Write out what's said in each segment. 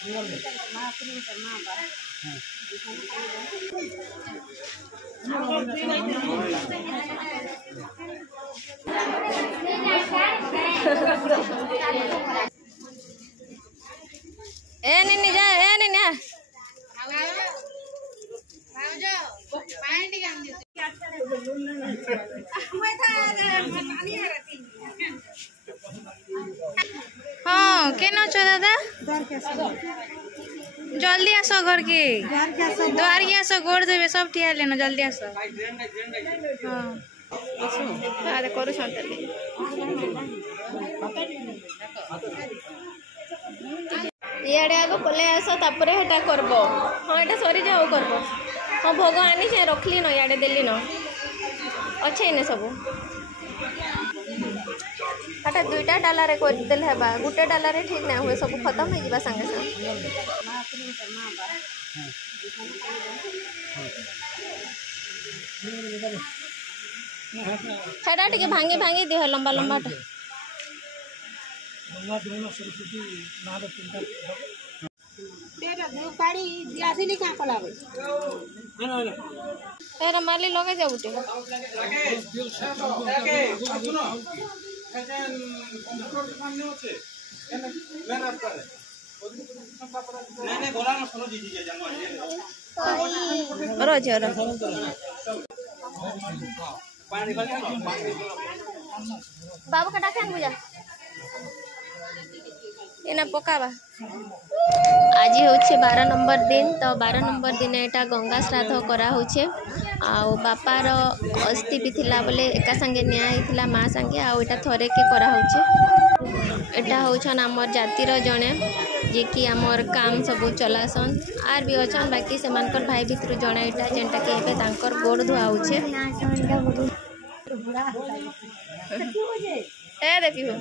ए निन्नी जा ए निन्नी हाँ के न छो दादा जल्दी आस घर के द्वार के आस गोड़ देवे सब ठिया लेना जल्दी आस हाँ अरे करू इे आग पलि आस तापर हेटा करब हाँ ये सरी जाओ करब हाँ भोग आनी से रखली न इे देली न अच्छे ने सब हटा दुईटा डालारे करदेल हेबा गुटे डालारे ठीक ना हुए सब खत्म हो जावा संगे सेटा टिके भांगी भांगी दिह लंबा लंबा माली लगे जा गुटे बाबू कटा खान बुझा एना पकाबा आज हूँ 12 नंबर दिन तो 12 नंबर दिन एटा गंगा श्राद्ध करा होचे आउ बापार अस्थि भी थिला बोले एका संगे न्याय माँ संगे आउ एटा थरे के करा होचे एटा होछन हमर जातिर जणे जे कि हमर काम सब चलासन आर भी अछन बाकी से मानकर भाई भीतर जणे एटा जेंटा के एबे तांकर गोड़ धुआ होचे ए देखी हो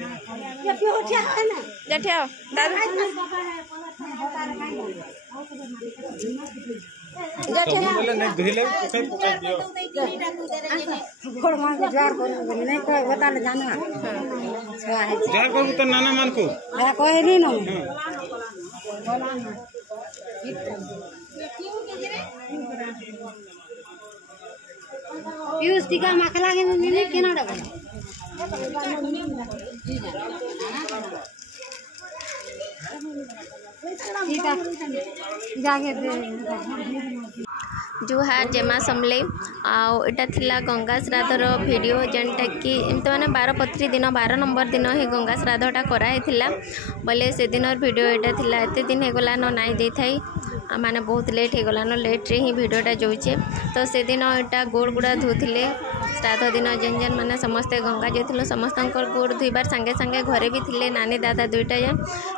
जठिया दादा जठिया बोले नहीं धुइले कोई पका दियो गोड़ मां के जार को नहीं कोई बता ले जाना जार को तो नाना मान को आ कहली न बोला ना यूज टीका मकला के नहीं केना डबल जुहार जेमा समले आटा थिला गंगा श्राद्धर वीडियो जेनटा कि एमती मैंने 12 पत्री दिन 12 नंबर दिन ही गंगा श्राद्धटा कराई बोले से दिन वीडियो एटा थिला एते दिन हो गला न नाई दे थाई माने बहुत लेट हो गला न लेट रे ही वीडियोटा जोचे तो से दिन एटा गोड़ गुड़ा धुथिले श्राद्ध दिन जेन जेन मैंने समस्ते गंगा जाइल समस्त गोड़ धुईबार सांगे सांगे घरे भी थिले नानी दादा दुईटा जाए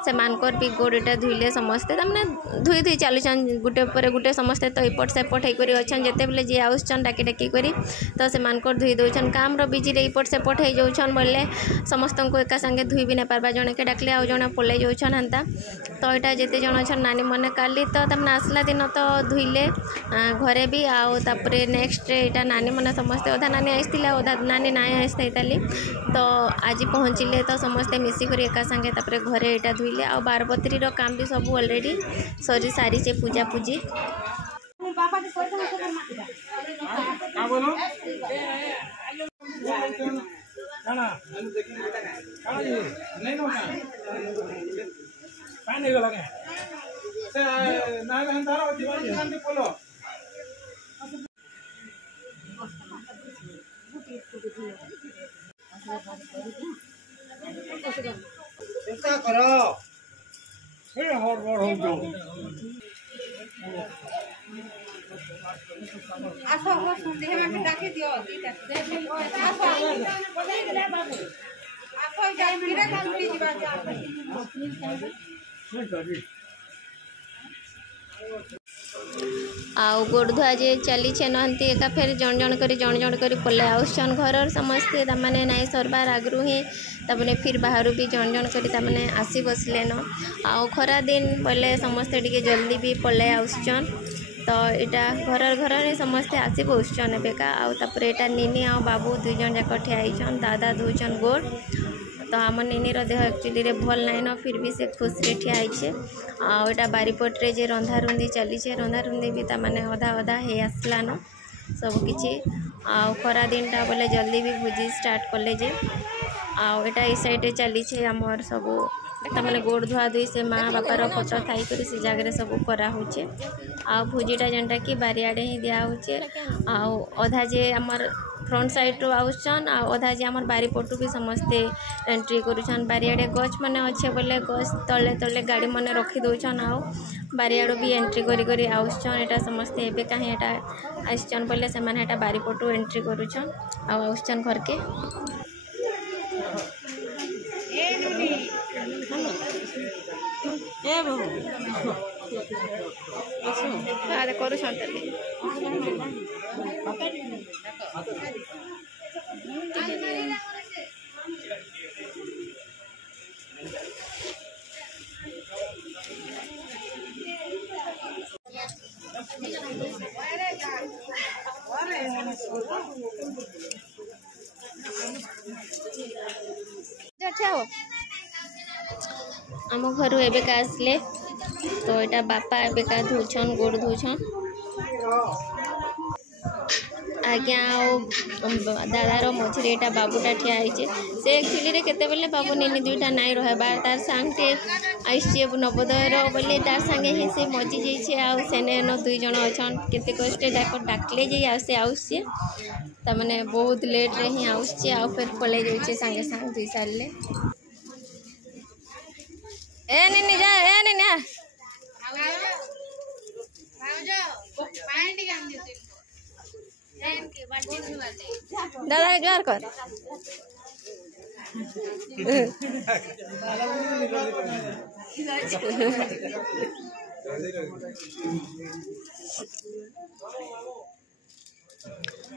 से मानकर भी गोड़ एटा धुईले समस्ते तमने धुई धुई चलुछन गुटे पर गुटे समस्ते तो इपट सेपट होकर अच्छन जिते बेले जी आउसन डाकी डाकी करी तो से मानकर धुई दौन काम बिजी रे इपट सेपट हो जाऊन बोले समस्त को एका संगे धुई भी नहीं पार्बा जड़े के डाकले आउ जड़े पलि जाऊन हेन्ता तो यहाँ जिते जन अच्छन नानी मैंने काली तो तमने आसला दिन तो धुईले घरे भी आउे नेक्स्ट यहाँ नानी मैंने समस्ते अधा नानी आसते अधा नानी नाई आसते तो आज पहुँचले तो समस्ते मिसिक एका संगे घरे यहाँ धुईले आ 12 पत्री काम भी सब ऑलरेडी सरी सारी से पूजा पूजी आउ गोड़ धुआ जे चली नहंती एका फेर जन जन कर पले आउसन घर समस्ते तमाने नाई सरबार आगु ही तमाने फिर बाहर भी जन जन कर तमाने आसी बसले न आउ खरा दिन बोले समस्ते टिके जल्दी भी पले आउसन तो यहाँ घर समस्ते आसी बसुन एबेका आउ तापर एटा निनी आ बाबू दुई जन जाक ठिया दादा धोचन गोड़ तो आम निनीर देह एक्चुअली रे भल नाइन फिर भी से खुशी ठिया आटा बारीपटे जे रंधा रुंधी चली रंधा रुंधी भी ताने अधा अधा हे आसलान सबकि खरा दिन टा बोले जल्दी भी भोजी स्टार्ट कले जे आटा ये साइड चली आमर सब तमाने गोड़ धुआ धुई से माँ बापार फोटो थी कर से जगह सब कराऊे आ भोजीटा जेनटा कि बारियाड़े ही दिहे आधा जे आमर फ्रंट साइड रू आउन आधा जे आमर बारीपटू भी समस्ते एंट्री करुछन बारियाड़े गछ मैंने अच्छे बोले गछ तले तले गाड़ी मैंने रखी दौन आ बारियाड़ू भी एंट्री करी आउन एटा समस्ते एबे कहीं एटा आसन बोले से मैंने बारीपटू एंट्री करुछन आउन घर के आम घर एबेका आसले तो यहाँ बापा एबेका धोछन गोड़ धोछन आज्ञा दादार मझे यहाँ बाबूटा ठिया से एक्चुअली रे केते बेले बाबू निनी दुईटा नाई रहा तार सांगे आईसी नवोदयर बोले तार सांगे ही से मजी जाइए आने दुई जन अच्छन केते कष्टे डाकले जे से आउे तमाने बहुत लेट रे ही आउे आ फिर पलि जाइए सांगे सांग दुई सारे ए निनी जा ए निनी दादा जोर कर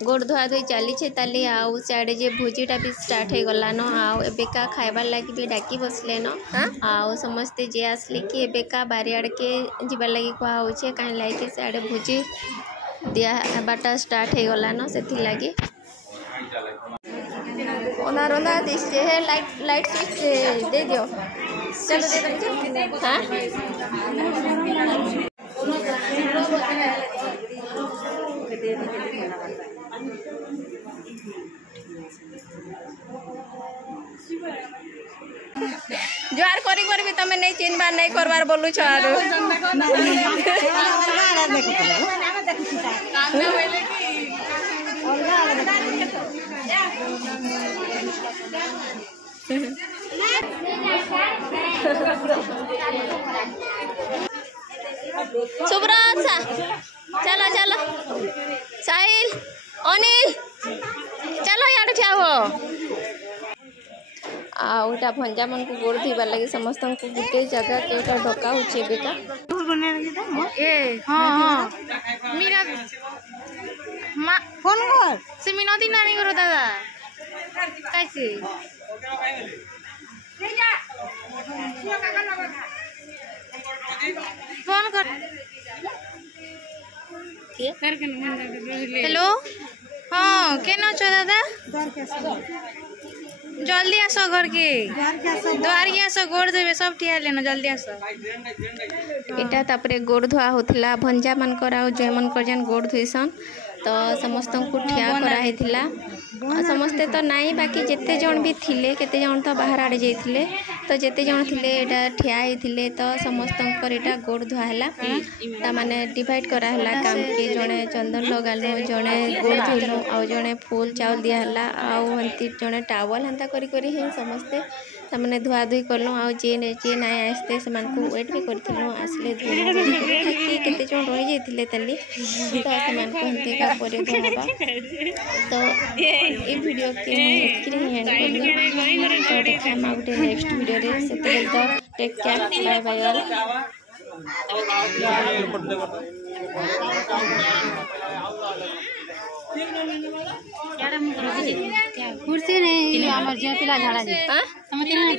गोड़ धुआ धुई चली ताली आउ सियाड़े जे भोजीटा भी स्टार्ट हो गलान आबेका खाइबार लगी भी डाकी बसलेन आउ समस्ते जे आसले कि एबेका बारियाड़ के जीवार लगी कहुचे कहीं लगे सियाड़े भोजी दियाबाटा स्टार्ट हो गलान से लगी ओना रोंदा दिशे है लाइट लाइट स्विच दे दियो चलो दे दो हां ज्वार करी भी तमें नहीं चिन्हबार नहीं करबार बोलू छ आरो सुब्रत सा चलो चलो साहिल अनिल चलो यार ठिया हो आउटा भंजा मन को गोड़ धोबार लगे समस्त को गोटे जगह के ढका होची बेटा ए हां हां मीरा मा फोन कर से मिनती नानी करो दादा कैसे फोन कर हेलो हाँ केना छो दादा जल्दी आस घर के द्वार के आस गोड़ देवे सब ठिया लेना जल्दी आस इटा तापरे गोड़ धुआ होथिला भंजा मन करा जय मन कर जन गोड़ धुइसन तो समस्त को ठिया करा समस्ते तो नाई बाकी जिते जन भी थिले केते जन तो बाहर आड़े जाइथिले तो जिते जन थिले एटा ठिया हिथिले तो समस्त एटा गोड़ धुआ हला ता माने डिवाइड करा हला काम के जने चंदन लगालो जने गोड़ धुइलो आ जने फूल चावल दिया हला आ हंती जने टावल हंता करी करी हे समस्ते तमने धुआ धुई करलो आ जे नाई आस्ते समान को वेट भी करथिलो आसले धुई केते जन रहि जाइथिले तली तो समान को हंती का परे धुआबा तो ये वीडियो के एंड करलो तो देखा माउटे नेक्स्ट वीडियो रे सेते तो take care bye bye all कुर्सी नहीं हमार जे पिला झाड़ा जी हां हम तीन